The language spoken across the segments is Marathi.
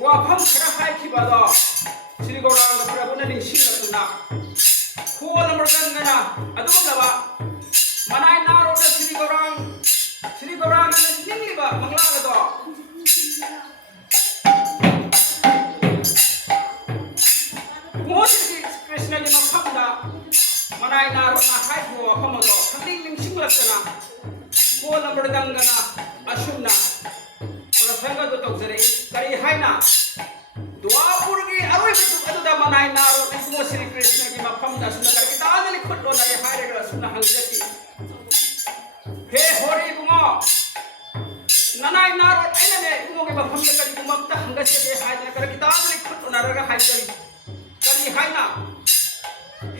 wafam khara hai ki bado Sri Gauranga Prabhu na ningsing na tuna khol amragan na adu laba manai na ro na Sri Gauranga na ningli ba mangla ga do mo Sri Krishna ni mafam da manai na ro na hai bo wafam do khanding ningsing la tuna khol amragan na ashuna प्रसंग तो तौजरे करी है ना द्वापुर की अरुई बिचुक अदुदा मनाई नारो इसमो श्री कृष्ण की मफम दा सुन करके तादली खुटो ना ये हारे रा सुन हंगजती हे होरी बुमो ननाई नारो एने ने बुमो के मफम दा करी बुमम ता हंगसे दे हाय ना करके तादली खुटो ना रा हाय करी है ना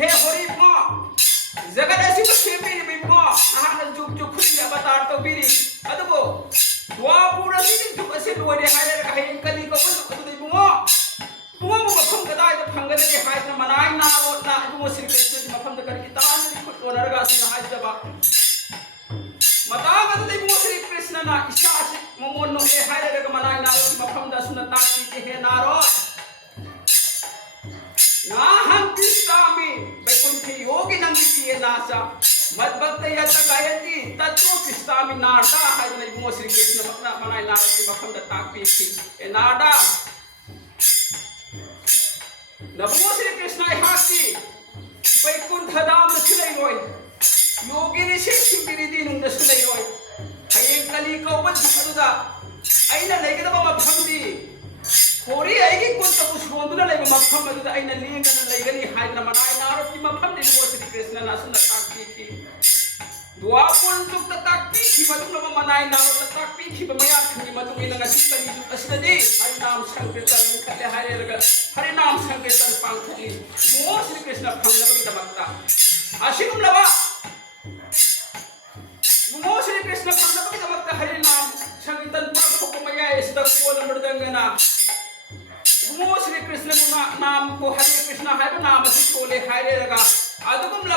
हे होरी बुमो जगत ऐसी तो खेपी ने बुमो आहा जुक जुक खुद या बता तो बीरी अदबो द्वापुर असी जुक असी लोरे हाय रा हाय कली को बुमो बुमो बुमो मफम का दाय तो फंगदे के हाय ना मनाई नारो ना बुमो श्री कृष्ण की मफम दा करके तादली खुटो ना रा सुन हाय जबा मता गदे बुमो श्री कृष्ण कृष्णना इसा ममोन नो ए हायरे ग मनाई नारो मफम दा सुना ताकी के हे नारो ना हम कृष्णामी बैकुंठ योगी नंदी ये नासा मत भक्त यत गायती तत्व कृष्णामी नारदा है नहीं मो श्री कृष्ण मकना मनाई नारो की मफम दा ताकी थी ए नारदा नमो श्री कृष्ण हाकी बैकुंठ धाम सुनै रोय योगी ने से शिवगिरी दिन सुनै रोय हयें कली कौबत अदुदा अइना लेगदबा मफमदी होरी आएगी कुछ तो कुछ बोंदुना लेगो मफम अदुदा अइना लेगन लेगनी हाइना मनाई नारो की मफम दे वो श्री कृष्ण ना सुन ताकी की दुआपुन तुक ताकी की मदुन मनाई नारो ताकी की बमया खनी मदु इना सितनी जु असदे हरि नाम संकीर्तन मुखले हरे रग हरि नाम संकीर्तन पांखली वो श्री कृष्ण भंगनबी दमकता आशिकुम लबा वो श्री कृष्ण भंगनबी दमकता हरि नाम संकीर्तन पांखो मया इस तक को मृदंगना वो श्री कृष्ण नाम को हरे कृष्ण है नाम से छोले हरे रगा अदुगम